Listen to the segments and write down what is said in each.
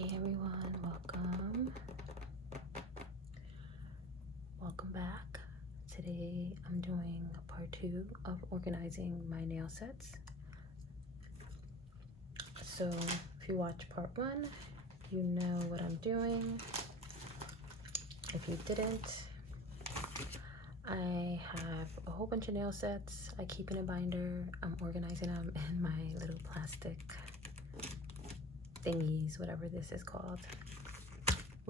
Hey everyone, welcome back. Today I'm doing part 2 of organizing my nail sets. So if you watch part 1, you know what I'm doing. If you didn't, I have a whole bunch of nail sets I keep in a binder. I'm organizing them in my little plastic thingies, whatever this is called.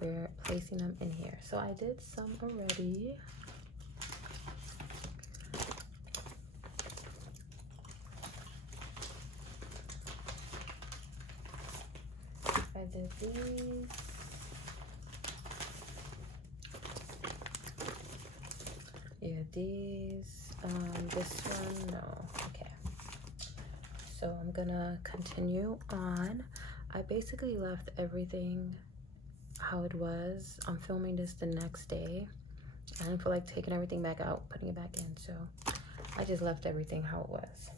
We're placing them in here. So I did some already. I did these. Yeah, these. This one, no. Okay. So I'm gonna continue on. I basically left everything how it was. I'm filming this the next day. I didn't feel like taking everything back out, putting it back in, so I just left everything how it was.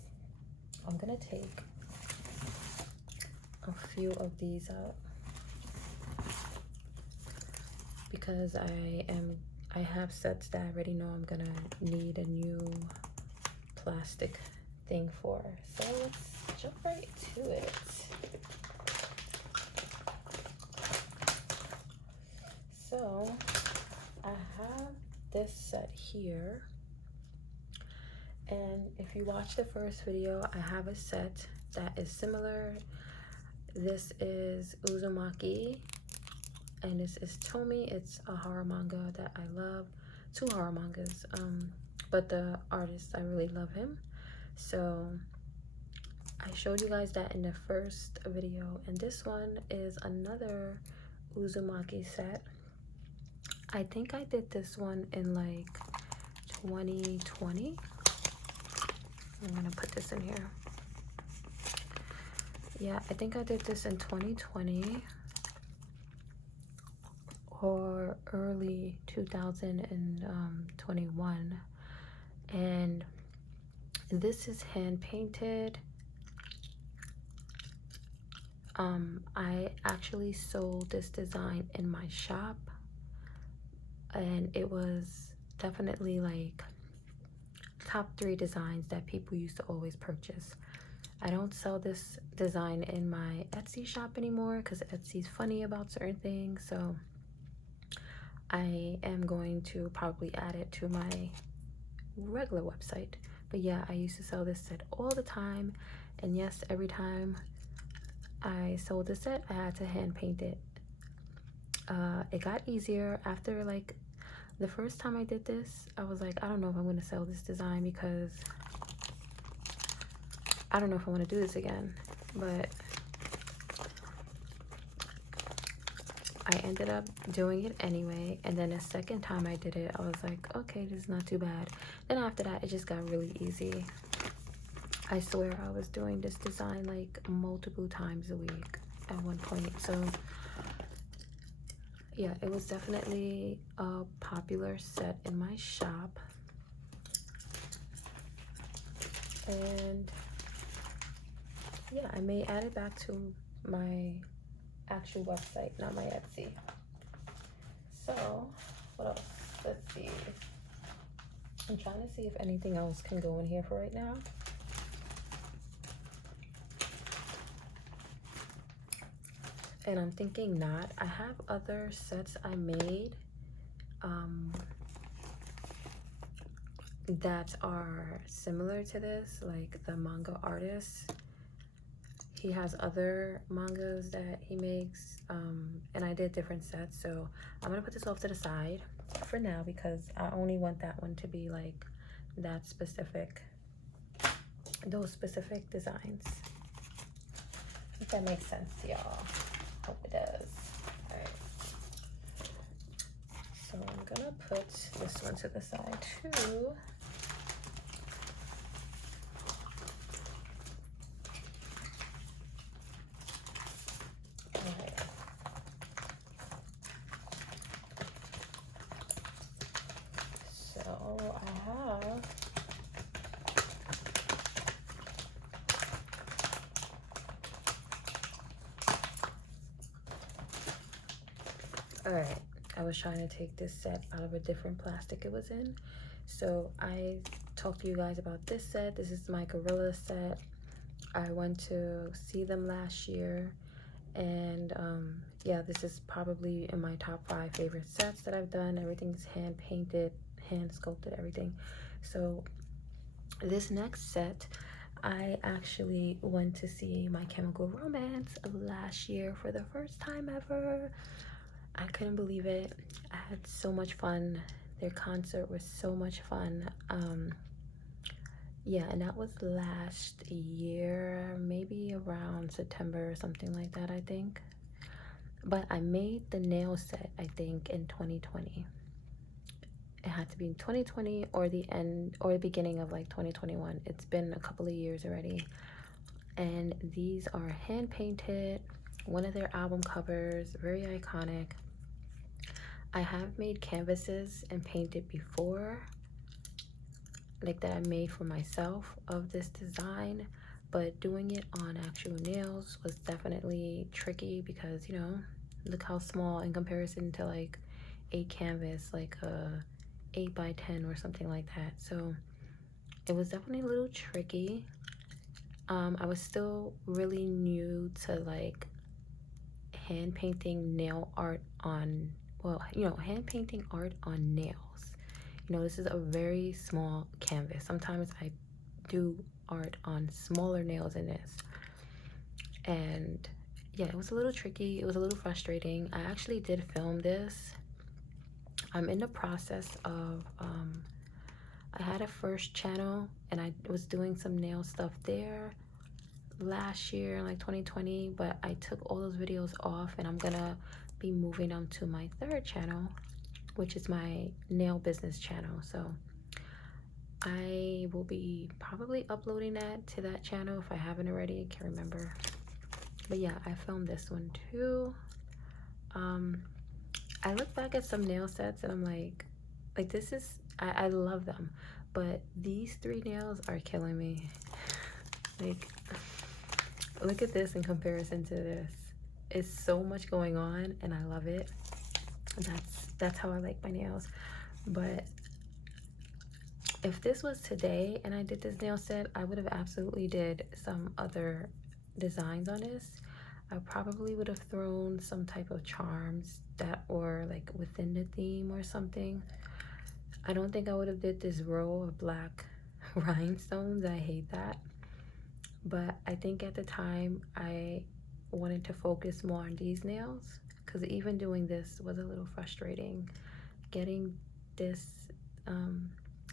I'm gonna take a few of these out because I have sets that I already know I'm gonna need a new plastic thing for. So let's jump right to it. So I have this set here, and if you watch the first video, I have a set that is similar. This is Uzumaki, and this is Tomi. It's a horror manga that I love. 2 horror mangas, but the artist, I really love him. So I showed you guys that in the first video, and this one is another Uzumaki set. I think I did this one in like 2020. I'm gonna put this in here. Yeah, I think I did this in 2020 or early 2021. And this is hand painted. I actually sold this design in my shop, and it was definitely like top 3 designs that people used to always purchase. I don't sell this design in my Etsy shop anymore because Etsy's funny about certain things, so I am going to probably add it to my regular website. But yeah, I used to sell this set all the time, and yes, every time I sold the set, I had to hand paint it. It got easier after like the first time I did this. I was like, I don't know if I'm going to sell this design because I don't know if I want to do this again, but I ended up doing it anyway. And then the second time I did it, I was like, okay, this is not too bad. Then after that, it just got really easy. I swear I was doing this design like multiple times a week at one point. So yeah, it was definitely a popular set in my shop. And yeah, I may add it back to my actual website, not my Etsy. So what else? Let's see. I'm trying to see if anything else can go in here for right now. And I'm thinking not. I have other sets I made that are similar to this, like the manga artist. He has other mangas that he makes, and I did different sets. So I'm gonna put this off to the side for now because I only want that one to be like that specific, those specific designs. If that makes sense to y'all. Hope it does. All right. So I'm gonna put this one to the side too. All right. So I have All right, I was trying to take this set out of a different plastic it was in. So I talked to you guys about this set. This is my Gorilla set. I went to see them last year, and yeah, this is probably in my top 5 favorite sets that I've done. Everything's hand painted, hand sculpted, everything. So this next set, I actually went to see My Chemical Romance last year for the first time ever. I couldn't believe it. I had so much fun. Their concert was so much fun. Yeah, and that was last year, maybe around September or something like that, I think. But I made the nail set, I think, in 2020. It had to be in 2020 or the end or the beginning of like 2021. It's been a couple of years already. And these are hand painted, one of their album covers, very iconic. I have made canvases and painted before, like that I made for myself of this design, but doing it on actual nails was definitely tricky because, you know, look how small in comparison to like a canvas, like a 8x10 or something like that. So it was definitely a little tricky. I was still really new to like hand painting nail art on, well, you know, hand painting art on nails. You know, this is a very small canvas. Sometimes I do art on smaller nails than this. And yeah, it was a little tricky. It was a little frustrating. I actually did film this. I'm in the process of, I had a first channel and I was doing some nail stuff there last year, like 2020, but I took all those videos off and I'm gonna be moving them to my third channel, which is my nail business channel. So I will be probably uploading that to that channel if I haven't already. I can't remember. But yeah, I filmed this one too. I look back at some nail sets and I'm like this is, I love them, but these 3 nails are killing me. Like, look at this in comparison to this. It's so much going on and I love it. That's how I like my nails. But if this was today and I did this nail set, I would have absolutely did some other designs on this. I probably would have thrown some type of charms that were like within the theme or something. I don't think I would have did this row of black rhinestones. I hate that. But I think at the time I wanted to focus more on these nails, because even doing this was a little frustrating. Getting this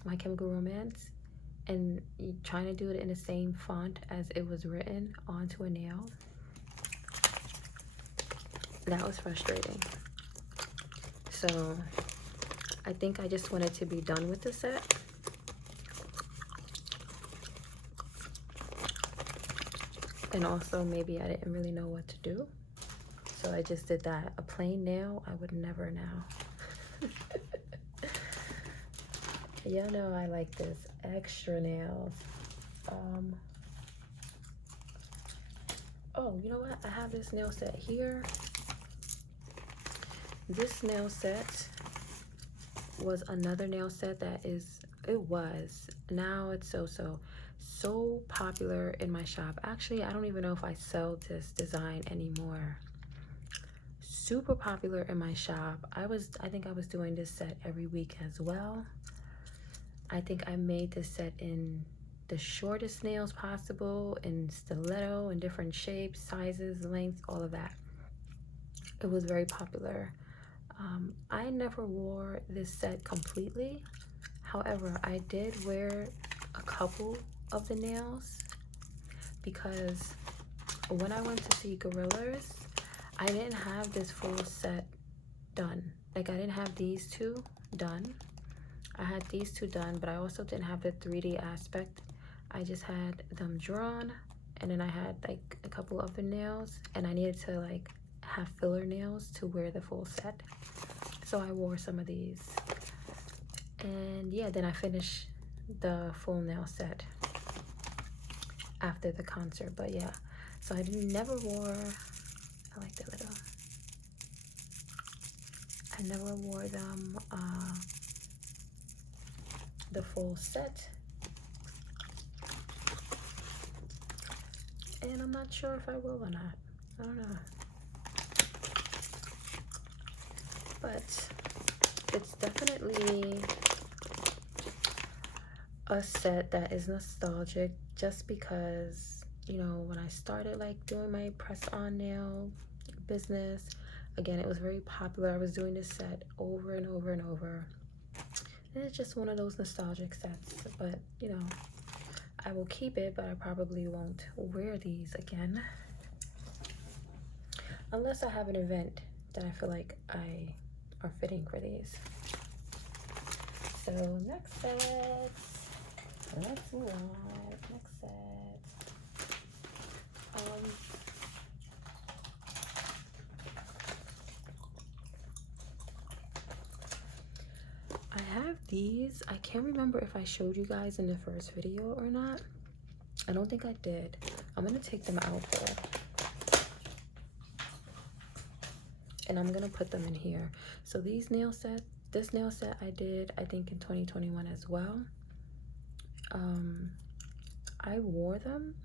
My Chemical Romance and trying to do it in the same font as it was written onto a nail, that was frustrating. So I think I just wanted to be done with the set. And also maybe I didn't really know what to do, so I just did that. A plain nail, I would never now. You know, I like this extra nails. Oh, you know what? I have this nail set here. This nail set was another nail set that now it's so popular in my shop. Actually, I don't even know if I sell this design anymore. Super popular in my shop. I think I was doing this set every week as well. I think I made this set in the shortest nails possible, in stiletto, in different shapes, sizes, lengths, all of that. It was very popular. I never wore this set completely. However, I did wear a couple of the nails because when I went to see Gorillas, I didn't have this full set done. Like, I didn't have these 2 done. I had these 2 done, but I also didn't have the 3D aspect. I just had them drawn, and then I had like a couple of the nails, and I needed to like have filler nails to wear the full set. So I wore some of these. And yeah, then I finished the full nail set after the concert. But yeah, so I never wore, I like the little, I never wore them the full set, and I'm not sure if I will or not. I don't know, but it's definitely a set that is nostalgic, just because, you know, when I started like doing my press-on nail business, again, it was very popular. I was doing this set over and over and over, and it's just one of those nostalgic sets. But you know, I will keep it, but I probably won't wear these again unless I have an event that I feel like I are fitting for these. So next set, let's move on. Next set. I have these. I can't remember if I showed you guys in the first video or not. I don't think I did. I'm gonna take them out though, and I'm gonna put them in here. So these nail sets, this nail set I did, I think, in 2021 as well. I wore them,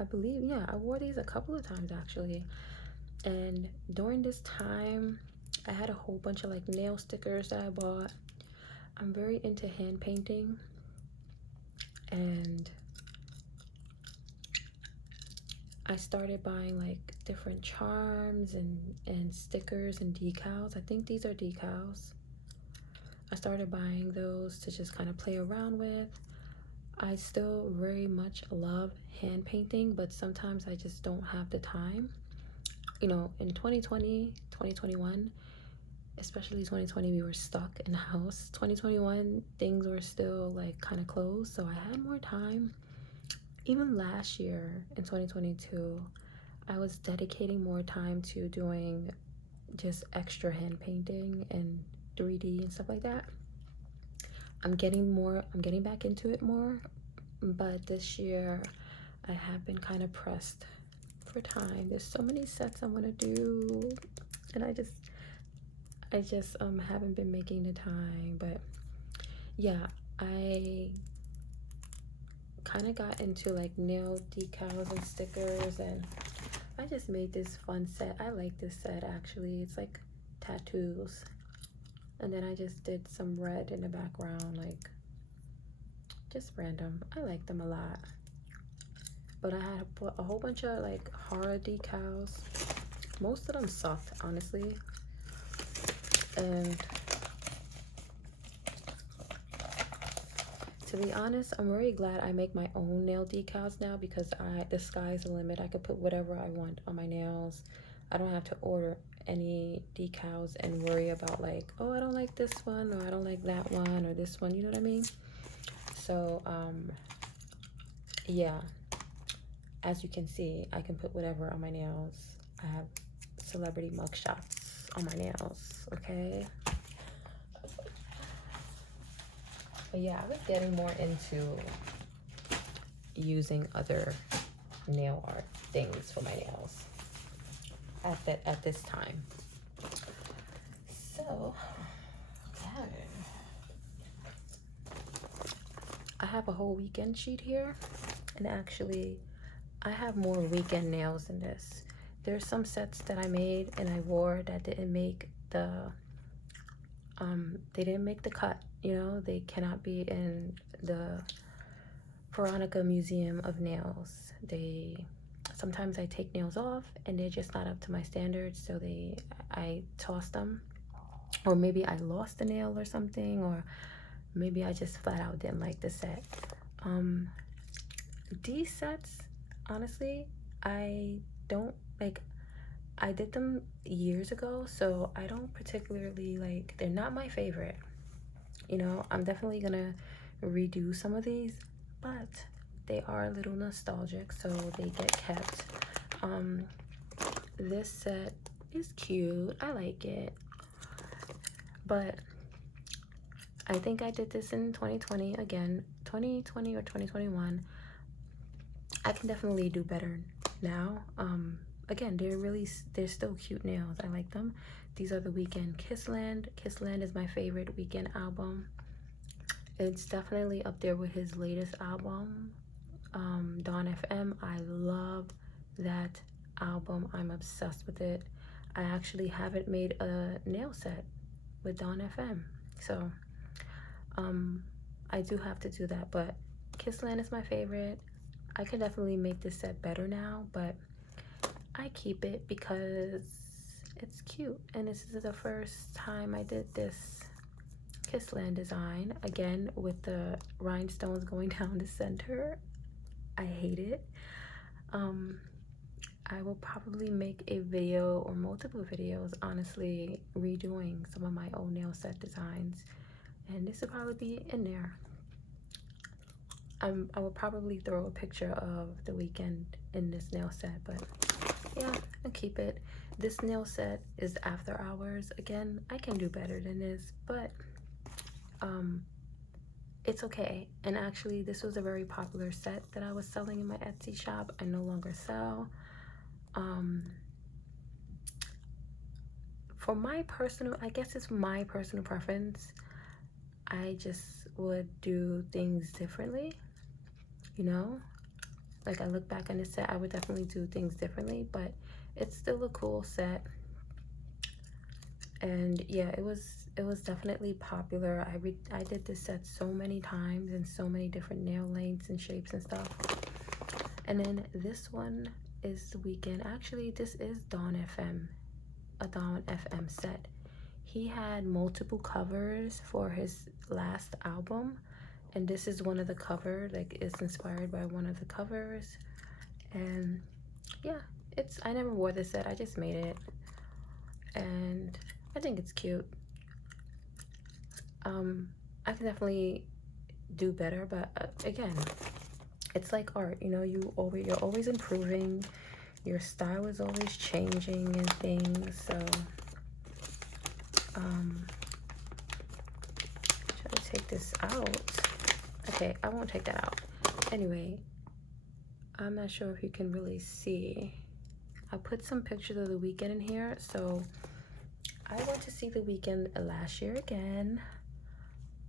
I believe, yeah, I wore these a couple of times actually. And during this time, I had a whole bunch of like nail stickers that I bought. I'm very into hand painting, and I started buying like different charms and stickers and decals. I think these are decals. I started buying those to just kind of play around with. I still very much love hand painting, but sometimes I just don't have the time. You know, in 2020, 2021, especially 2020, we were stuck in the house. 2021, things were still like kind of closed, so I had more time. Even last year in 2022, I was dedicating more time to doing just extra hand painting and 3D and stuff like that. I'm getting back into it more, but this year I have been kind of pressed for time. There's so many sets I want to do, and I just haven't been making the time. But yeah, I kind of got into like nail decals and stickers, and I just made this fun set. I like this set actually. It's like tattoos, and then I just did some red in the background, like just random. I like them a lot. But I had a whole bunch of like horror decals. Most of them sucked, honestly. And to be honest, I'm very glad I make my own nail decals now, because the sky's the limit. I could put whatever I want on my nails. I don't have to order any decals and worry about like, oh, I don't like this one, or I don't like that one, or this one, you know what I mean? So yeah, as you can see, I can put whatever on my nails. I have celebrity mugshots on my nails, okay? But yeah, I was getting more into using other nail art things for my nails at this time. So yeah, I have a whole weekend sheet here, and actually I have more weekend nails than this. There's some sets that I made and I wore that didn't make the cut, you know. They cannot be in the Veronica Museum of Nails. Sometimes I take nails off and they're just not up to my standards, so I toss them, or maybe I lost a nail or something, or maybe I just flat out didn't like the set. These sets, honestly, I don't like. I did them years ago, so I don't particularly like, they're not my favorite. You know, I'm definitely gonna redo some of these, but they are a little nostalgic, so they get kept. This set is cute. I like it, but I think I did this in 2020 again, 2020 or 2021. I can definitely do better now. again, they're still cute nails. I like them. These are the Weeknd Kissland. Kissland is my favorite Weeknd album. It's definitely up there with his latest album, Dawn FM. I love that album. I'm obsessed with it. I actually haven't made a nail set with Dawn FM, so I do have to do that. But Kissland is my favorite. I could definitely make this set better now, but I keep it because it's cute, and this is the first time I did this Kissland design, again with the rhinestones going down the center. I hate it. I will probably make a video or multiple videos, honestly, redoing some of my old nail set designs, and this will probably be in there. I will probably throw a picture of the Weeknd in this nail set, but yeah, I'll keep it. This nail set is after hours. Again, I can do better than this, but it's okay. And actually, this was a very popular set that I was selling in my Etsy shop. I no longer sell. For my personal, I guess it's my personal preference, I just would do things differently, you know? Like, I look back on this set, I would definitely do things differently, but it's still a cool set. And yeah, it was definitely popular. I did this set so many times in so many different nail lengths and shapes and stuff. And then this one is the Weeknd. Actually, this is Dawn FM, a Dawn FM set. He had multiple covers for his last album, and this is one of the covers. Like, it's inspired by one of the covers. And yeah, I never wore this set, I just made it, and I think it's cute. I can definitely do better, but again, it's like art, you know, you're always improving. Your style is always changing and things. So try to take this out. Okay, I won't take that out. Anyway, I'm not sure if you can really see. I put some pictures of the Weeknd in here. So I went to see the Weeknd last year again.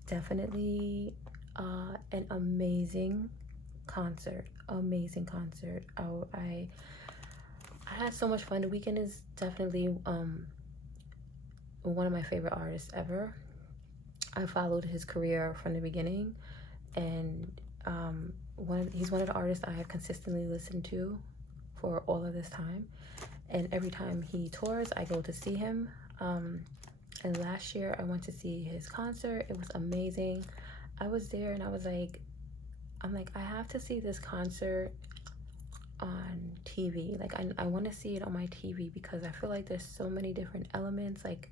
Definitely an amazing concert. Amazing concert. I had so much fun. The Weeknd is definitely one of my favorite artists ever. I followed his career from the beginning, and he's one of the artists I have consistently listened to for all of this time. And every time he tours, I go to see him. And last year I went to see his concert. It was amazing. I was there and I'm like, I have to see this concert on TV. Like, I want to see it on my TV because I feel like there's so many different elements. Like,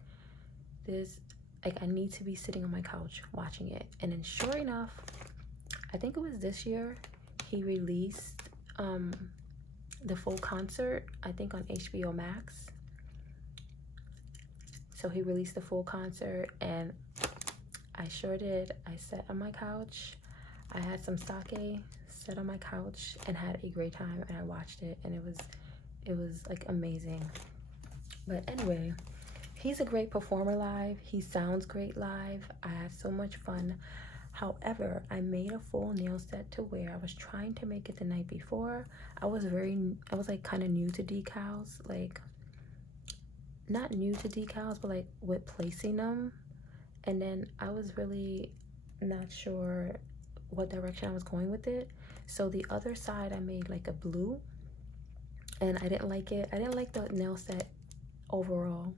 I need to be sitting on my couch watching it. And then sure enough, I think it was this year, he released the full concert, I think on HBO Max. So he released the full concert, and I sure did. I sat on my couch, I had some sake, sat on my couch, and had a great time, and I watched it, and it was like amazing. But anyway, he's a great performer live. He sounds great live. I had so much fun. However, I made a full nail set to wear. I was trying to make it the night before. I was like kind of new to decals, like not new to decals, but like with placing them. And then I was really not sure what direction I was going with it. So the other side I made like a blue, and I didn't like it. I didn't like the nail set overall.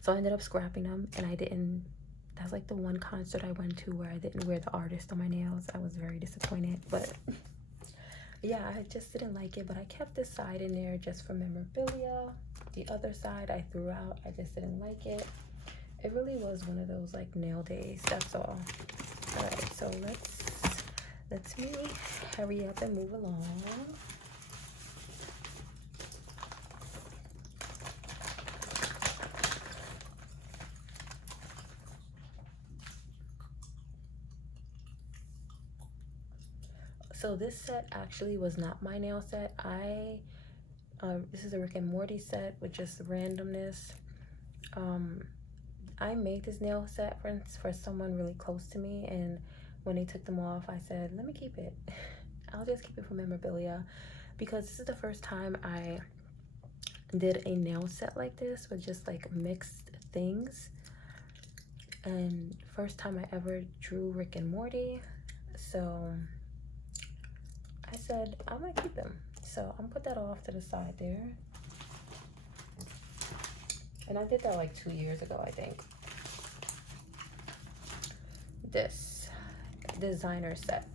So I ended up scrapping them, and that's like the one concert I went to where I didn't wear the artist on my nails. I was very disappointed, but yeah, I just didn't like it. But I kept this side in there just for memorabilia. The other side I threw out. I just didn't like it. It really was one of those like nail days, that's all. All right, so let's me hurry up and move along. So this set actually was not my nail set. I This is a Rick and Morty set with just randomness. I made this nail set for someone really close to me, and when they took them off, I said, let me keep it. I'll just keep it for memorabilia, because this is the first time I did a nail set like this with just like mixed things, and first time I ever drew Rick and Morty. So I said, I'm gonna keep them. So I'm gonna put that off to the side there. And I did that like 2 years ago, I think. This designer set.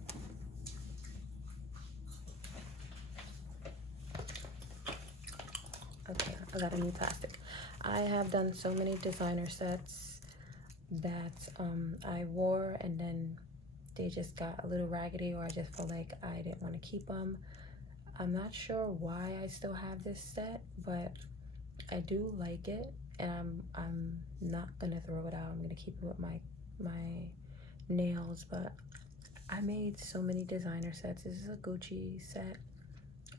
Okay, I got a new plastic. I have done so many designer sets that I wore, and then they just got a little raggedy, or I just felt like I didn't want to keep them. I'm not sure why I still have this set, but I do like it, and I'm not gonna throw it out. I'm gonna keep it with my nails. But I made so many designer sets. This is a Gucci set,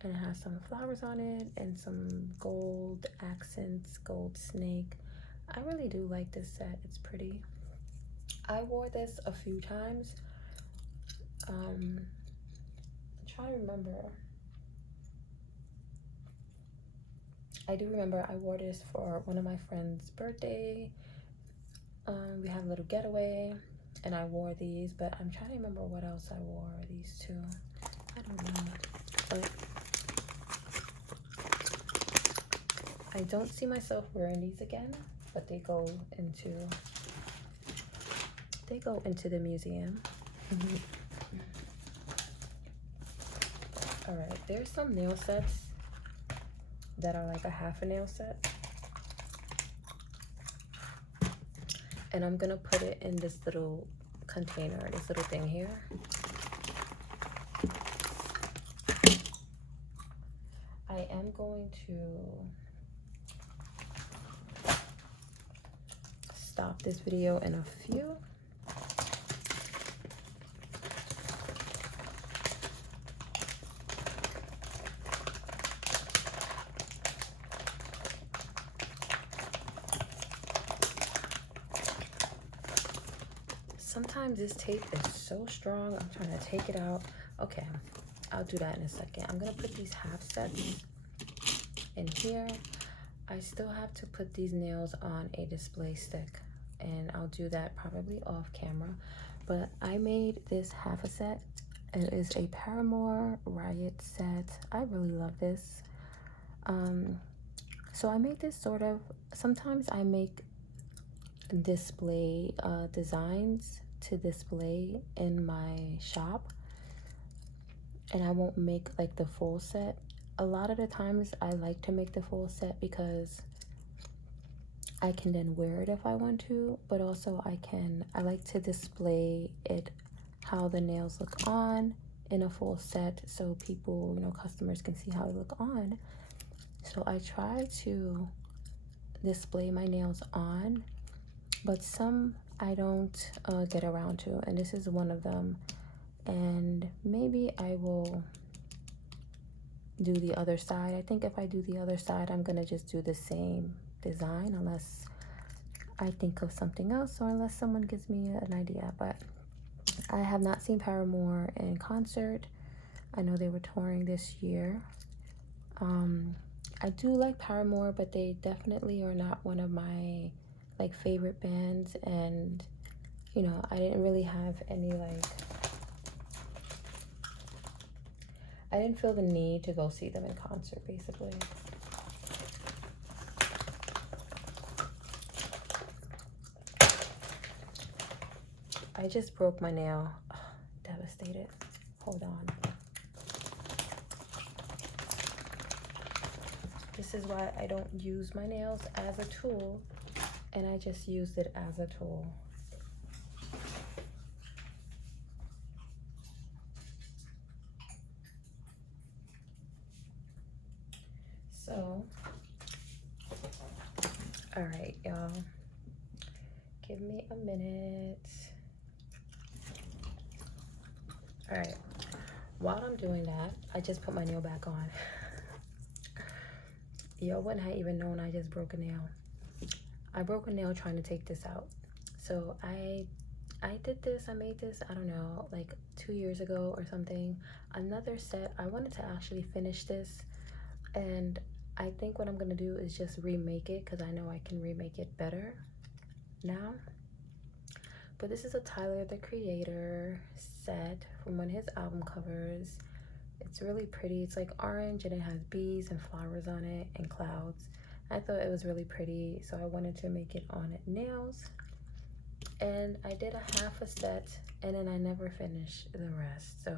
and it has some flowers on it and some gold accents, gold snake. I really do like this set. It's pretty. I wore this a few times. I'm trying to remember. I do remember I wore this for one of my friend's birthday. We had a little getaway, and I wore these, but I'm trying to remember what else I wore these two. I don't know, but I don't see myself wearing these again, but they go into the museum. All right, there's some nail sets that are like a half a nail set, and I'm gonna put it in this little container, this little thing here. I am going to stop this video in a few. Sometimes this tape is so strong. I'm trying to take it out. Okay, I'll do that in a second. I'm gonna put these half sets in here. I still have to put these nails on a display stick, and I'll do that probably off camera. But I made this half a set. It is a Paramore Riot set. I really love this. So I made this sort of, sometimes I make display designs to display in my shop, and I won't make like the full set. A lot of the times I like to make the full set because I can then wear it if I want to, but also I like to display it, how the nails look on in a full set, so people, you know, customers can see how they look on. So I try to display my nails on, but some I don't get around to, and this is one of them. And maybe I will do the other side. I think if I do the other side, I'm gonna just do the same design unless I think of something else, or unless someone gives me an idea. But I have not seen Paramore in concert. I know they were touring this year. I do like Paramore, but they definitely are not one of my like favorite bands, and you know, I didn't really have any like, I didn't feel the need to go see them in concert, basically. I just broke my nail. Oh, devastated. Hold on. This is why I don't use my nails as a tool, and I just used it as a tool. So, all right, y'all. Give me a minute. All right. While I'm doing that, I just put my nail back on. Y'all wouldn't have even known I just broke a nail. I broke a nail trying to take this out. So I did this, I made this, I don't know, like 2 years ago or something. Another set, I wanted to actually finish this, and I think what I'm gonna do is just remake it, because I know I can remake it better now. But this is a Tyler the Creator set from one of his album covers. It's really pretty. It's like orange and it has bees and flowers on it and clouds. I thought it was really pretty, so I wanted to make it on nails. And I did a half a set, and then I never finished the rest. So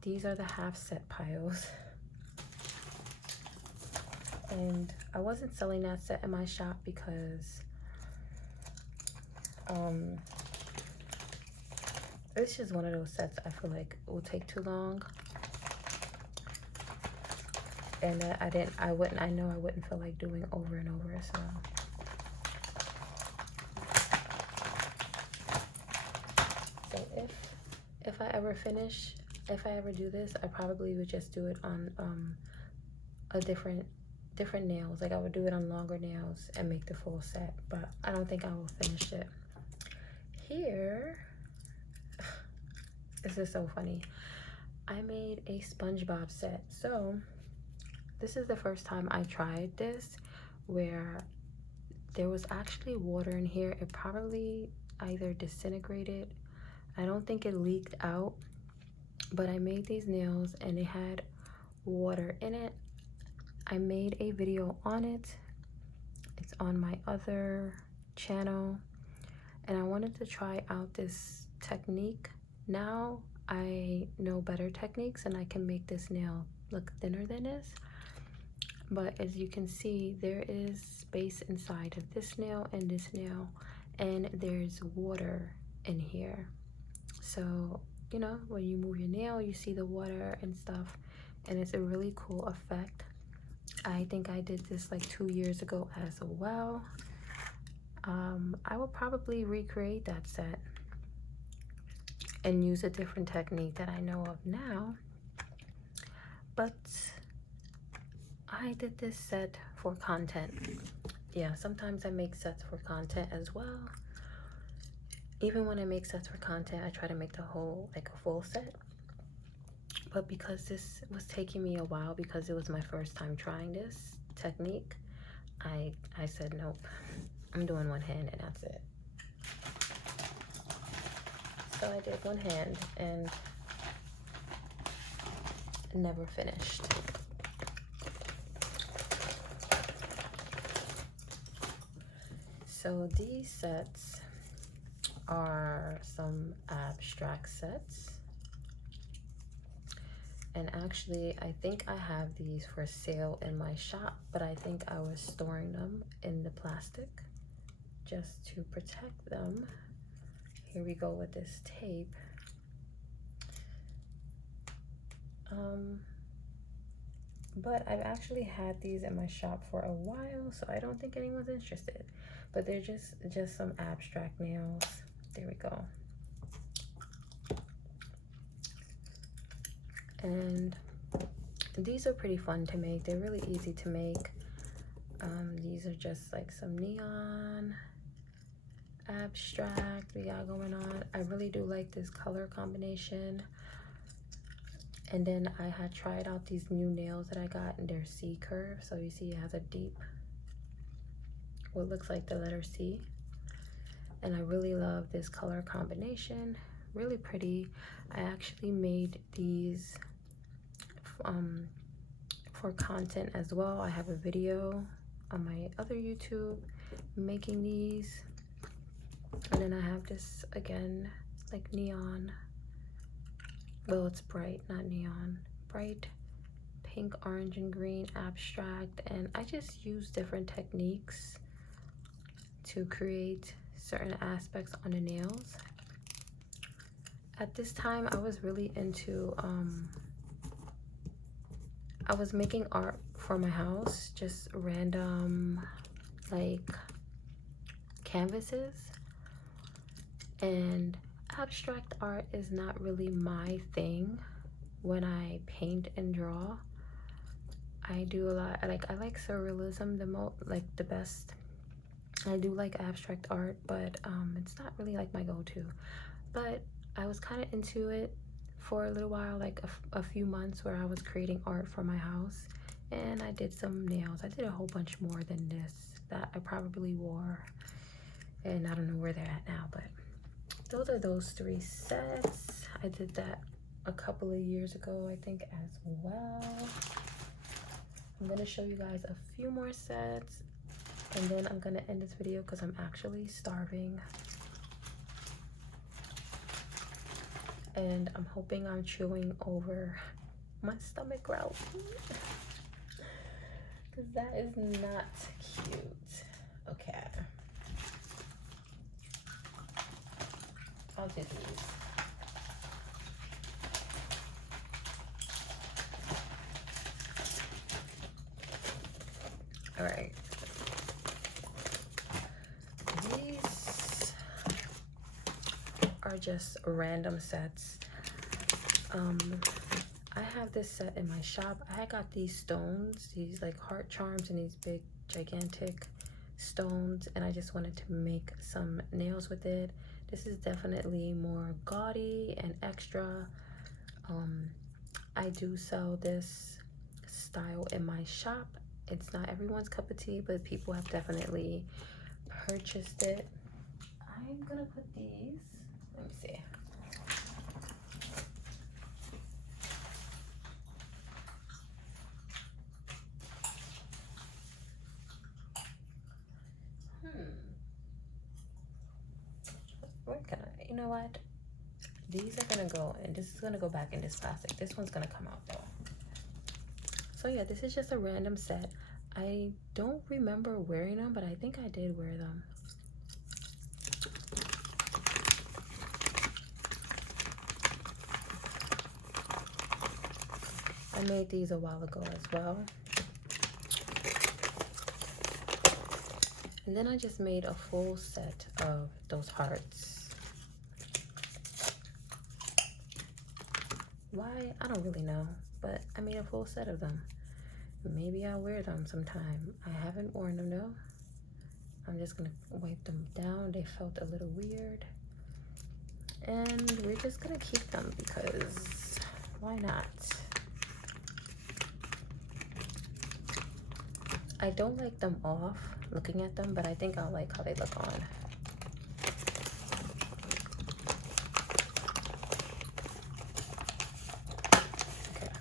these are the half set piles. And I wasn't selling that set in my shop because it's just one of those sets I feel like will take too long. And I wouldn't feel like doing over and over, so. So if I ever do this, I probably would just do it on a different nails. Like I would do it on longer nails and make the full set, but I don't think I will finish it. Here, this is so funny. I made a SpongeBob set. So this is the first time I tried this, where there was actually water in here. It probably either disintegrated. I don't think it leaked out, but I made these nails and it had water in it. I made a video on it. It's on my other channel, and I wanted to try out this technique. Now I know better techniques and I can make this nail look thinner than this. But as you can see, there is space inside of this nail and this nail, and there's water in here. So, you know, when you move your nail, you see the water and stuff, and it's a really cool effect. I think I did this like 2 years ago as well. I will probably recreate that set and use a different technique that I know of now. But I did this set for content. Yeah, sometimes I make sets for content as well. Even when I make sets for content, I try to make the whole, like a full set. But because this was taking me a while, because it was my first time trying this technique, I said, nope, I'm doing one hand and that's it. So I did one hand and never finished. So these sets are some abstract sets. And actually, I think I have these for sale in my shop, but I think I was storing them in the plastic just to protect them. Here we go with this tape. But I've actually had these in my shop for a while, so I don't think anyone's interested. But they're just some abstract nails. There we go. And these are pretty fun to make. They're really easy to make. These are just like some neon abstract we got going on. I really do like this color combination. And then I had tried out these new nails that I got, and they're C curve. So you see it has a deep, what looks like the letter C. And I really love this color combination. Really pretty. I actually made these for content as well. I have a video on my other YouTube making these. And then I have this again, like neon. Well, it's bright, not neon. Bright pink, orange, and green abstract. And I just use different techniques to create certain aspects on the nails. At this time, I was really into, I was making art for my house, just random, like, canvases. And abstract art is not really my thing. When I paint and draw, I do a lot. I like surrealism the best. I do like abstract art, but it's not really like my go-to. But I was kind of into it for a little while, like a few months, where I was creating art for my house, and I did some nails. I did a whole bunch more than this that I probably wore, and I don't know where they're at now, but those are those 3 sets. I did that a couple of years ago, I think, as well. I'm gonna show you guys a few more sets, and then I'm gonna end this video because I'm actually starving. And I'm hoping I'm chewing over my stomach growl, because that is not cute. Okay. I'll do these. All right. These are just random sets. I have this set in my shop. I got these stones, these like heart charms, and these big gigantic stones, and I just wanted to make some nails with it. This is definitely more gaudy and extra. I do sell this style in my shop. It's not everyone's cup of tea, but people have definitely purchased it. I'm gonna put these, let me see. We're gonna, you know what? These are gonna go, and this is gonna go back in this plastic. This one's gonna come out though. So yeah, this is just a random set. I don't remember wearing them, but I think I did wear them. I made these a while ago as well. And then I just made a full set of those hearts. Why? I don't really know, but I made a full set of them. Maybe I'll wear them sometime. I haven't worn them though. I'm just gonna wipe them down. They felt a little weird. And we're just gonna keep them because why not? I don't like them off looking at them, but I think I'll like how they look on. Okay.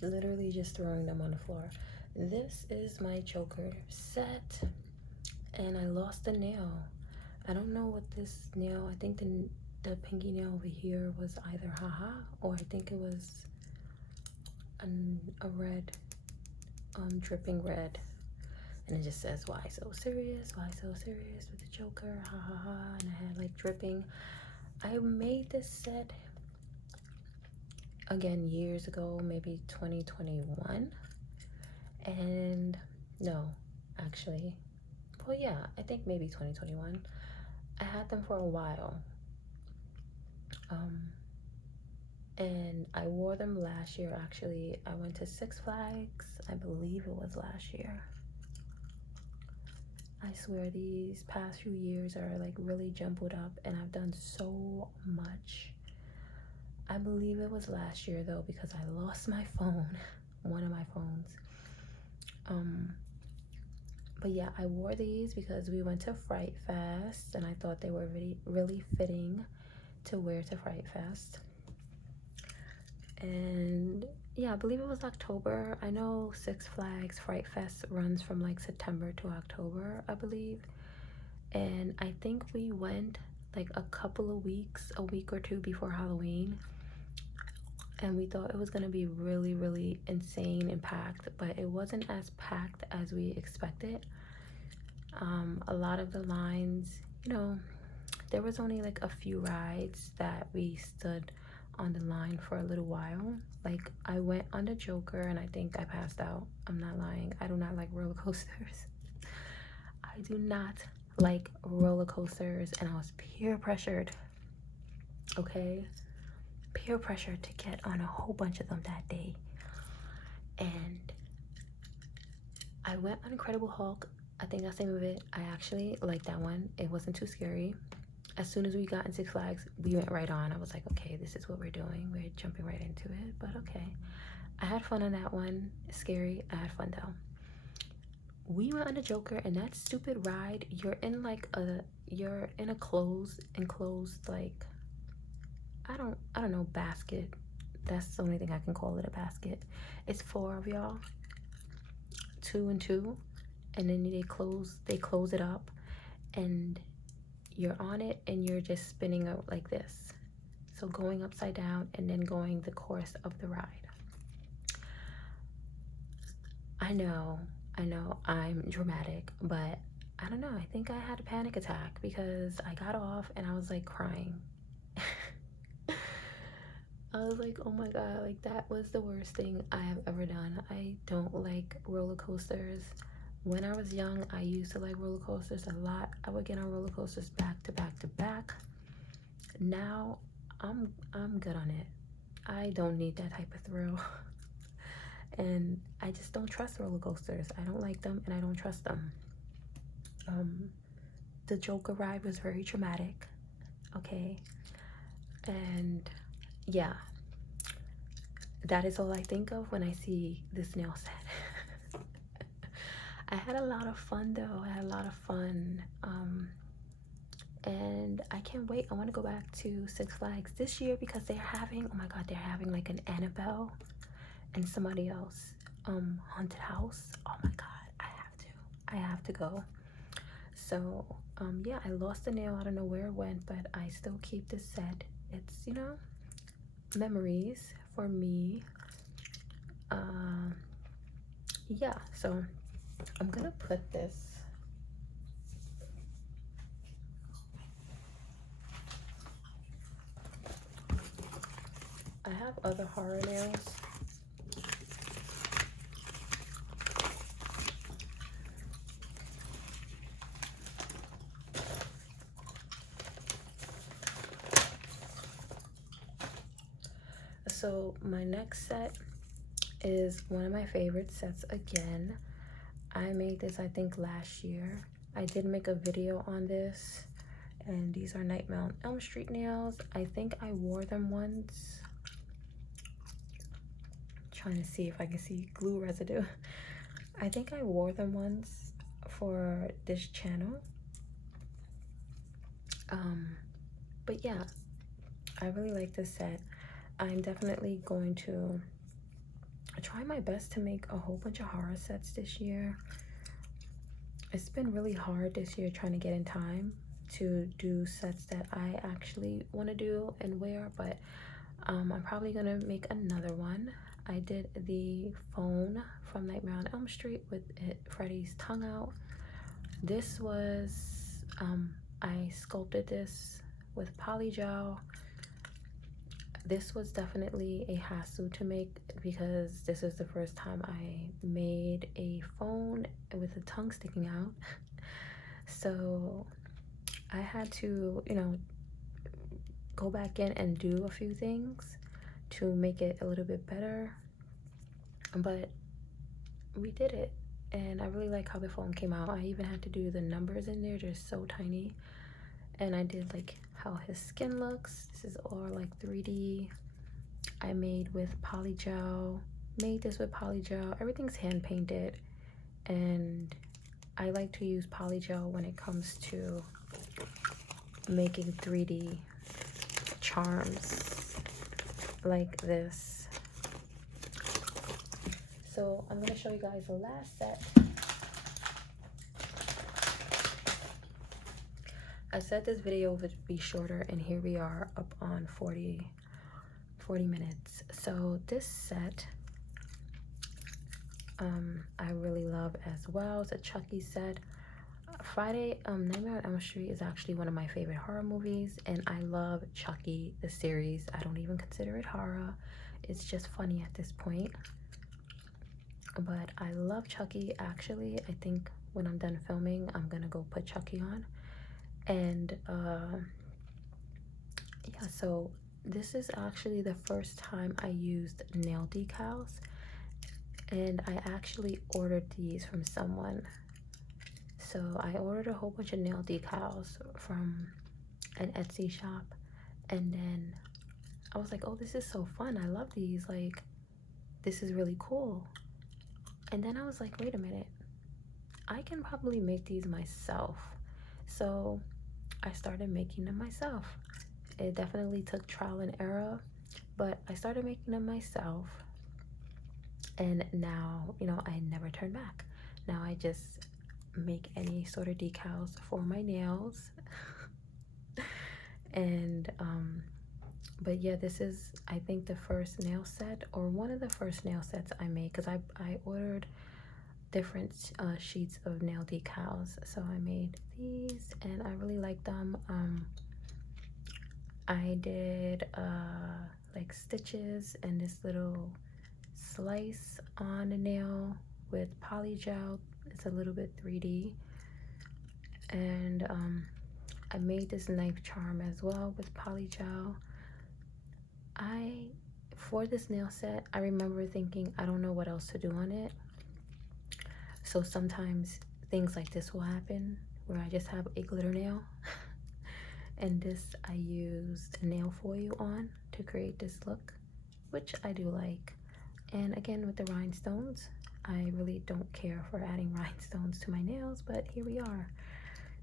Literally just throwing them on the floor. This is my choker set, and I lost a nail. I don't know what this nail, I think the pinky nail over here was either haha, or I think it was a red, dripping red, and it just says why so serious with the choker, ha ha ha, and I had like dripping. I made this set again years ago, maybe 2021, and no, actually, well yeah, I think maybe 2021. I had them for a while, and I wore them last year. Actually, I went to Six Flags, I believe it was last year. I swear these past few years are like really jumbled up, and I've done so much. I believe it was last year though, because I lost my phone, one of my phones. But yeah, I wore these because we went to Fright Fest, and I thought they were really fitting to wear to Fright Fest. And yeah, I believe it was October. I know Six Flags Fright Fest runs from like September to October, I believe. And I think we went like a couple of weeks, a week or two before Halloween. And we thought it was gonna be really insane and packed, but it wasn't as packed as we expected. A lot of the lines, you know, there was only like a few rides that we stood on the line for a little while. Like I went on the Joker and I think I passed out. I'm not lying. I do not like roller coasters. I do not like roller coasters, and I was peer pressured. Okay, peer pressure to get on a whole bunch of them that day. And I went on Incredible Hulk. I think that's the name of it. I actually liked that one. It wasn't too scary. As soon as we got in Six Flags, we went right on. I was like, okay, this is what we're doing. We're jumping right into it, but okay. I had fun on that one. It's scary. I had fun though. We went on the Joker, and that stupid ride, you're in like you're in a enclosed like, I don't know, basket. That's the only thing I can call it, a basket. It's 4 of y'all, 2 and 2, and then they close it up, and you're on it, and you're just spinning out like this. So going upside down and then going the course of the ride. I know I'm dramatic, but I don't know. I think I had a panic attack because I got off and I was like crying. I was like, oh my god, like that was the worst thing I have ever done. I don't like roller coasters. When I was young, I used to like roller coasters a lot. I would get on roller coasters back to back to back. Now I'm good on it. I don't need that type of thrill. And I just don't trust roller coasters. I don't like them and I don't trust them. The Joker ride was very traumatic. Okay. And yeah, that is all I think of when I see this nail set. I had a lot of fun though. I had a lot of fun. And I can't wait. I want to go back to Six Flags this year because they're having, oh my god, they're having like an Annabelle and somebody else haunted house. Oh my god, I have to go. So yeah, I lost the nail. I don't know where it went, but I still keep this set. It's, you know, memories for me. Yeah, so I'm gonna put this, I have other horror nails. So my next set is one of my favorite sets again. I made this, I think, last year. I did make a video on this, and these are Nightmare on Elm Street nails. I think I wore them once. Trying to see if I can see glue residue. I think I wore them once for this channel. But yeah, I really like this set. I'm definitely going to try my best to make a whole bunch of horror sets this year. It's been really hard this year trying to get in time to do sets that I actually want to do and wear, but I'm probably gonna make another one. I did the phone from Nightmare on Elm Street with Freddy's tongue out. This was I sculpted this with polygel. This was definitely a hassle to make because this is the first time I made a phone with a tongue sticking out. So I had to, you know, go back in and do a few things to make it a little bit better. But we did it, and I really like how the phone came out. I even had to do the numbers in there, they're so tiny. And I did like how his skin looks. This is all like 3D. I made with polygel, made this with polygel. Everything's hand painted, and I like to use polygel when it comes to making 3D charms like this. So I'm gonna show you guys the last set. I said this video would be shorter, and here we are up on 40 minutes. So this set I really love as well. It's a Chucky set. Nightmare on Elm Street is actually one of my favorite horror movies, and I love Chucky the series. I don't even consider it horror, it's just funny at this point. But I love Chucky. Actually, I think when I'm done filming, I'm gonna go put Chucky on. And yeah, so this is actually the first time I used nail decals, and I actually ordered these from someone. So I ordered a whole bunch of nail decals from an Etsy shop, and then I was like, oh, this is so fun, I love these, like this is really cool. And then I was like, wait a minute, I can probably make these myself. So I started making them myself. It definitely took trial and error, but I started making them myself, and now, you know, I never turn back. Now I just make any sort of decals for my nails. And but yeah, this is, I think, the first nail set, or one of the first nail sets I made, because I ordered different sheets of nail decals. So I made these and I really like them. I did like stitches and this little slice on a nail with poly gel. It's a little bit 3D. And I made this knife charm as well with poly gel. For this nail set, I remember thinking, I don't know what else to do on it. So sometimes things like this will happen where I just have a glitter nail. And this I used nail foil on to create this look, which I do like. And again, with the rhinestones, I really don't care for adding rhinestones to my nails, but here we are.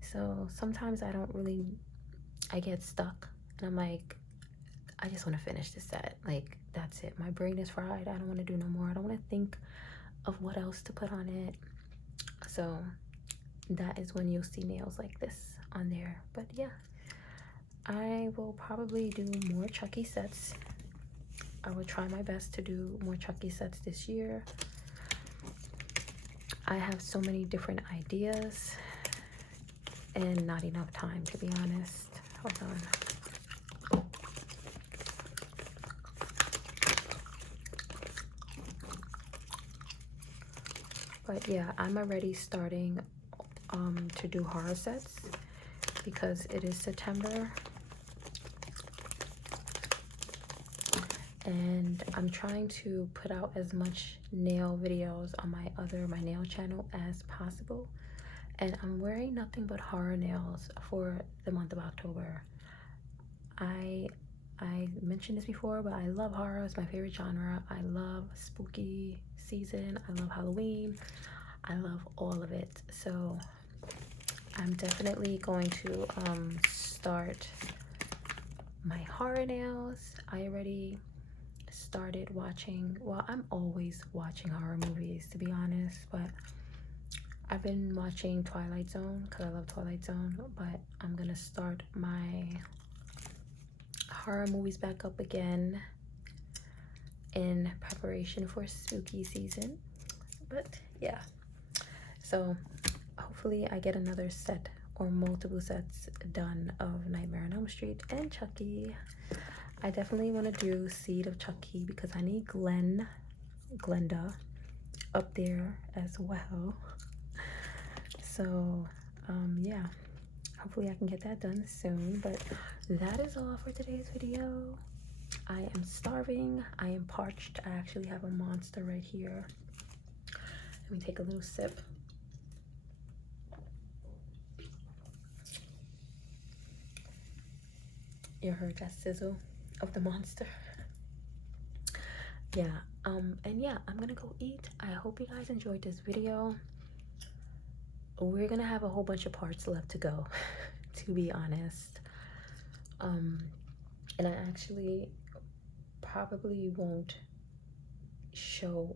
So sometimes I get stuck and I'm like, I just want to finish the set. Like, that's it. My brain is fried. I don't want to do no more. I don't want to think of what else to put on it. So that is when you'll see nails like this on there. But yeah, I will probably do more Chucky sets. I will try my best to do more Chucky sets this year. I have so many different ideas and not enough time, to be honest. Hold on. But yeah, I'm already starting to do horror sets because it is September. And I'm trying to put out as much nail videos on my nail channel as possible. And I'm wearing nothing but horror nails for the month of October. I mentioned this before, but I love horror. It's my favorite genre. I love spooky season. I love Halloween. I love all of it. So I'm definitely going to start my horror nails. I already started watching, well, I'm always watching horror movies, to be honest, but I've been watching Twilight Zone because I love Twilight Zone, but I'm gonna start my horror movies back up again in preparation for spooky season. But yeah, so hopefully I get another set or multiple sets done of Nightmare on Elm Street and Chucky. I definitely want to do Seed of Chucky because I need Glenda up there as well. So yeah, hopefully I can get that done soon. But that is all for today's video. I am starving. I am parched. I actually have a Monster right here. Let me take a little sip. You heard that sizzle of the Monster. Yeah, and yeah, I'm gonna go eat. I hope you guys enjoyed this video. We're gonna have a whole bunch of parts left to go, to be honest. And I actually probably won't show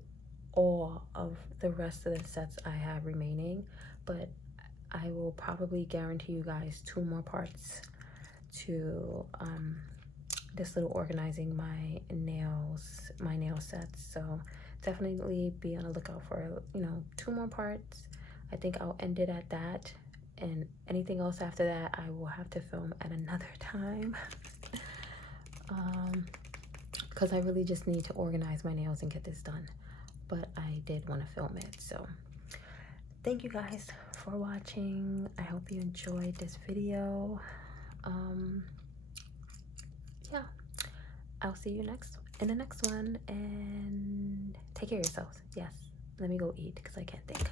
all of the rest of the sets I have remaining, but I will probably guarantee you guys 2 more parts to this little organizing my nail sets. So definitely be on the lookout for, you know, 2 more parts. I think I'll end it at that, and anything else after that I will have to film at another time. Because I really just need to organize my nails and get this done, but I did want to film it. So thank you guys for watching. I hope you enjoyed this video. Yeah, I'll see you in the next one, and take care of yourselves. Yes, let me go eat because I can't think.